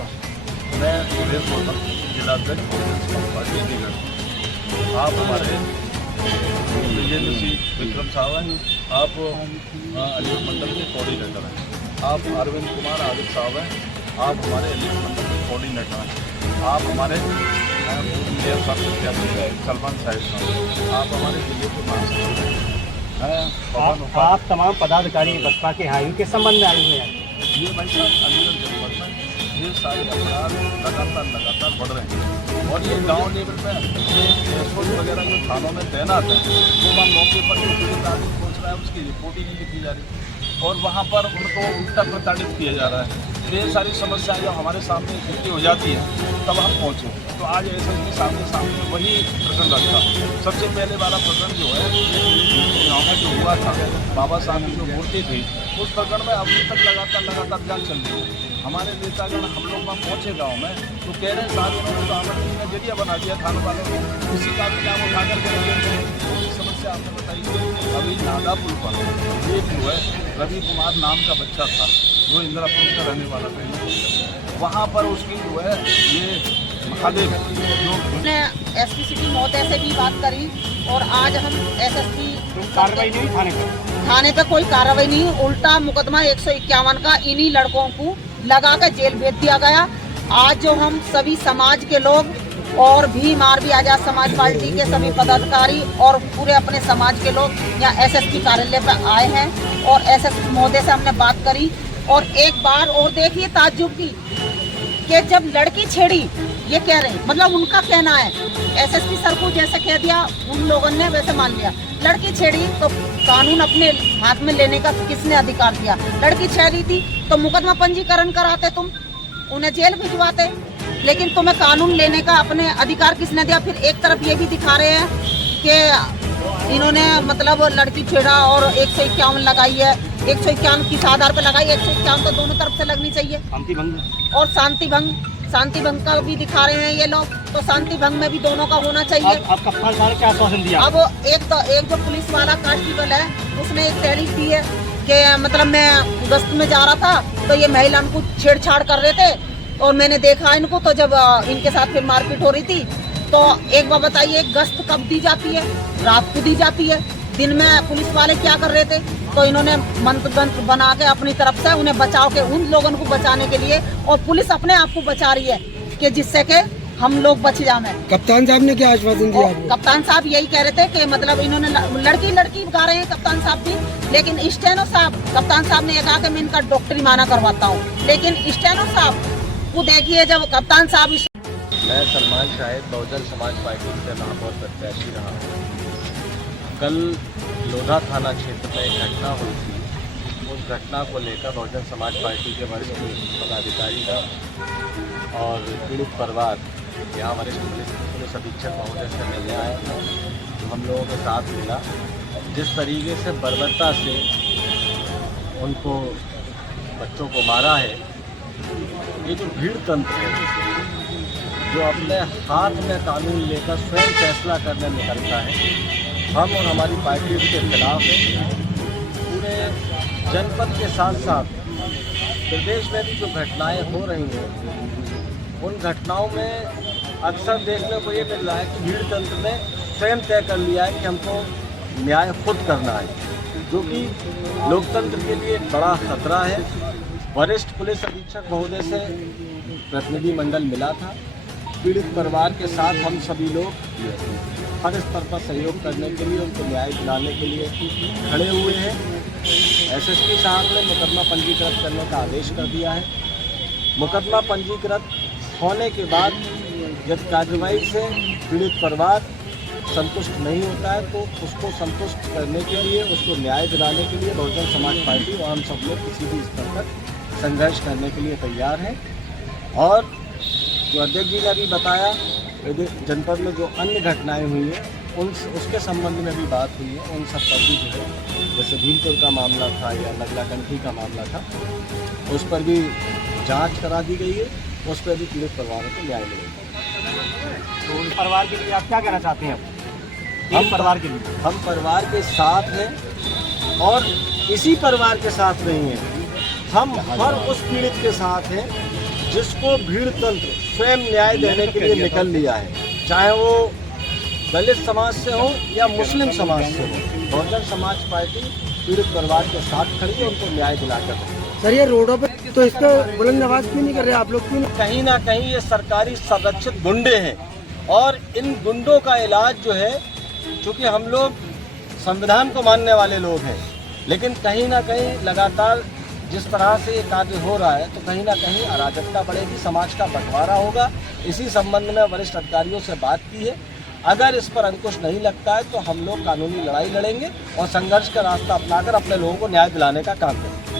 मैं सुरेश मोहम्मद, जिलाध्यक्ष बहुजन समाज पार्टी अलीगढ़। आप हमारे विजेंद्र सिंह विक्रम साहब हैं, आप अलीगढ़ मंडल के कोऑर्डिनेटर हैं। आप अरविंद कुमार आदित्य साहब हैं, आप हमारे अलीगढ़ मंडल के कोऑर्डिनेटर हैं। आप हमारे मेयर साहब सलमान साहिब साहब, आप हमारे जिले के महासचिव हैं। आप तमाम पदाधिकारी बसपा के हैं, इनके संबंध में आए हुए हैं। ये भाई साहब अलीगढ़ जनपद में ये सारे अपराध लगातार बढ़ रहे हैं और ये गांव लेवल पे ये एसओजी वगैरह जो थानों में तैनात है वो वहाँ मौके पर जो पीड़ित आदमी पहुँच रहा है उसकी रिपोर्टिंग नहीं लिखी जा रही और वहाँ पर उनको उल्टा प्रताड़ित किया जा रहा है। तो ये सारी समस्याएं जब हमारे सामने इकट्ठी हो जाती हैं तब हम पहुँचे। तो आज एसएसपी सामने वही प्रकरण रखा। सबसे पहले वाला प्रकरण जो है गाँव में जो हुआ था, बाबा साहब की जो मूर्ति थी, उस प्रकरण में अभी तक लगातार जांच चल रही है। हमारे नेतागण हम लोग वहाँ पहुँचे गाँव में तो कह रहे हैं साहब इन्होंने तो आमदनी में जरिया बना दिया थानों वालों ने, किसी का भी नाम उठाकर करेंगे। दूसरी समस्या आपने बताई अभी नादा पुल पर एक जो है रवि कुमार नाम का बच्चा था जो इंदिरापुर का रहने वाला था, वहाँ पर उसकी जो है ये महादेव जो एसपी सिटी महोदय से भी बात करी और आज हम एसएसपी कार्रवाई नहीं थाने पे कोई कार्रवाई नहीं, उल्टा मुकदमा 151 का इन्हीं लड़कों को लगा कर जेल भेज दिया गया। आज जो हम सभी समाज के लोग और भीम आरबी आजाद समाज पार्टी के सभी पदाधिकारी और पूरे अपने समाज के लोग यहाँ एसएसपी कार्यालय पर आए हैं और एसएसपी महोदय से हमने बात करी और एक बार और देखिए ताज्जुब की कि जब लड़की छेड़ी ये कह रहे हैं, मतलब उनका कहना है एसएसपी सर को जैसे कह दिया उन लोगों ने वैसे मान लिया। लड़की छेड़ी तो कानून अपने हाथ में लेने का किसने अधिकार दिया? लड़की छेड़ी थी तो मुकदमा पंजीकरण कराते, तुम उन्हें जेल भिजवाते, लेकिन तुम्हें कानून लेने का अपने अधिकार किसने दिया? फिर एक तरफ ये भी दिखा रहे हैं कि इन्होंने मतलब लड़की छेड़ा और 151 लगाई है, 151 किस आधार पर लगाई? 151 तो दोनों तरफ से लगनी चाहिए। और शांति भंग का भी दिखा रहे हैं ये लोग, तो शांति भंग में भी दोनों का होना चाहिए। अब कप्तान साहब ने क्या आश्वासन दिया? अब एक जो पुलिस वाला कांस्टेबल है उसने एक तहरीर दी है कि मतलब मैं गश्त में जा रहा था तो ये महिला को छेड़छाड़ कर रहे थे और मैंने देखा इनको, तो जब इनके साथ फिर मारपीट हो रही थी तो एक बार बताइए गश्त कब दी जाती है? रात को दी जाती है। दिन में पुलिस वाले क्या कर रहे थे? तो इन्होंने मंत्र बना के अपनी तरफ से उन्हें बचाव के उन लोगों को बचाने के लिए, और पुलिस अपने आप को बचा रही है कि जिससे कि हम लोग बच जाए। कप्तान साहब ने क्या आश्वासन दिया? कप्तान साहब यही कह रहे थे कि मतलब इन्होंने लड़की गा रहे हैं कप्तान साहब भी, लेकिन स्टेनो साहब कप्तान साहब ने कहा कि मैं इनका डॉक्टरी माना करवाता हूँ, लेकिन स्टेनो साहब को देखिए जब कप्तान साहब। मैं सलमान शाहिद बहुजन समाज पार्टी से महापौर प्रत्याशी रहा हूँ। कल लोधा थाना क्षेत्र में एक घटना हुई थी। उस घटना को लेकर बहुजन समाज पार्टी के वरिष्ठ पदाधिकारी और पीड़ित परिवार यहाँ वरिष्ठ पुलिस अधीक्षक महोदय से मिलने आया था, तो हम लोगों के साथ मिला। जिस तरीके से बर्बरता से उनको बच्चों को मारा है, ये जो भीड़ तंत्र है जो अपने हाथ में कानून लेकर स्वयं फैसला करने निकलता है, हम और हमारी पार्टी उसके खिलाफ है। पूरे जनपद के साथ साथ प्रदेश में भी जो घटनाएं हो रही हैं, उन घटनाओं में अक्सर देखने को ये मिल रहा है कि भीड़ तंत्र ने स्वयं तय कर लिया है कि हमको न्याय खुद करना है, जो कि लोकतंत्र के लिए एक बड़ा खतरा है। वरिष्ठ पुलिस अधीक्षक महोदय से प्रतिनिधि मंडल मिला था। पीड़ित परिवार के साथ हम सभी लोग हर स्तर पर सहयोग करने के लिए, उनको न्याय दिलाने के लिए खड़े हुए हैं। एसएसपी साहब ने मुकदमा पंजीकृत करने का आदेश कर दिया है। मुकदमा पंजीकृत होने के बाद जब कार्रवाई से पीड़ित परिवार संतुष्ट नहीं होता है तो उसको संतुष्ट करने के लिए, उसको न्याय दिलाने के लिए बहुजन समाज पार्टी और हम सब लोग किसी भी स्तर पर संघर्ष करने के लिए तैयार हैं। और जो अध्यक्ष जी ने अभी बताया, जनपद में जो अन्य घटनाएं हुई हैं उसके संबंध में भी बात हुई है। उन सब पर भी जो है, जैसे भीमपुर का मामला था या नगलाकंठी का मामला था, उस पर भी जांच करा दी गई है। उस पर भी पीड़ित परिवारों को न्याय मिलेगा। तो परिवार के लिए आप क्या कहना चाहते हैं? हम परिवार के लिए हम परिवार के साथ हैं और इसी परिवार के साथ नहीं हैं, हम हर उस पीड़ित के साथ हैं जिसको भीड़ तंत्र स्वयं न्याय देने के लिए निकल लिया है, चाहे वो दलित समाज से हो या मुस्लिम समाज से हो, बहुजन समाज पार्टी पीड़ित परिवार के साथ खड़ी है, उनको न्याय दिलाकर। सर ये रोडों पे तो इसका बुलंद आवाज क्यों नहीं कर रहे आप लोग, क्यों नहीं? कहीं ना कहीं ये सरकारी संरक्षित गुंडे हैं और इन गुंडों का इलाज जो है, चूँकि हम लोग संविधान को मानने वाले लोग हैं, लेकिन कहीं ना कहीं लगातार जिस तरह से ये कार्य हो रहा है तो कहीं ना कहीं अराजकता बढ़ेगी, समाज का बंटवारा होगा। इसी संबंध में वरिष्ठ अधिकारियों से बात की है। अगर इस पर अंकुश नहीं लगता है तो हम लोग कानूनी लड़ाई लड़ेंगे और संघर्ष का रास्ता अपनाकर अपने लोगों को न्याय दिलाने का काम करेंगे।